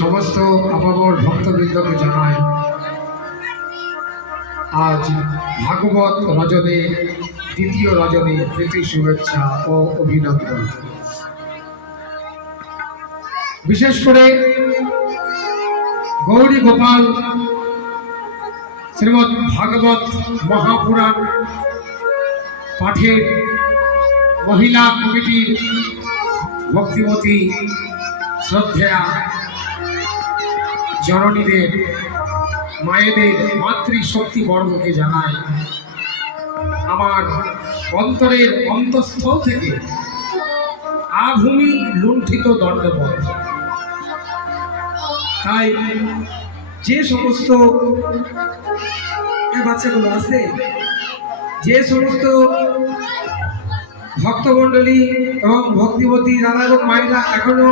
সমস্ত আপামর ভক্তবৃন্দকে জানাই আজ ভাগবত রজনী দ্বিতীয় রজনী প্রীতি শুভেচ্ছা ও অভিনন্দন। বিশেষ করে গৌরী গোপাল শ্রীমৎ ভাগবত মহাপুরাণ পাঠের মহিলা কমিটির ভক্তিমতী শ্রদ্ধেয়া জননীদের মায়েদের মাতৃশক্তি বর্গকে জানাই আমার অন্তরের অন্তঃস্থল থেকে আভূমি লুণ্ঠিত দণ্ডবত। তাই যে সমস্ত বাচ্চাগুলো আছে, যে সমস্ত ভক্তমণ্ডলী এবং ভক্তিমতী দাদা এবং মায়েরা এখনো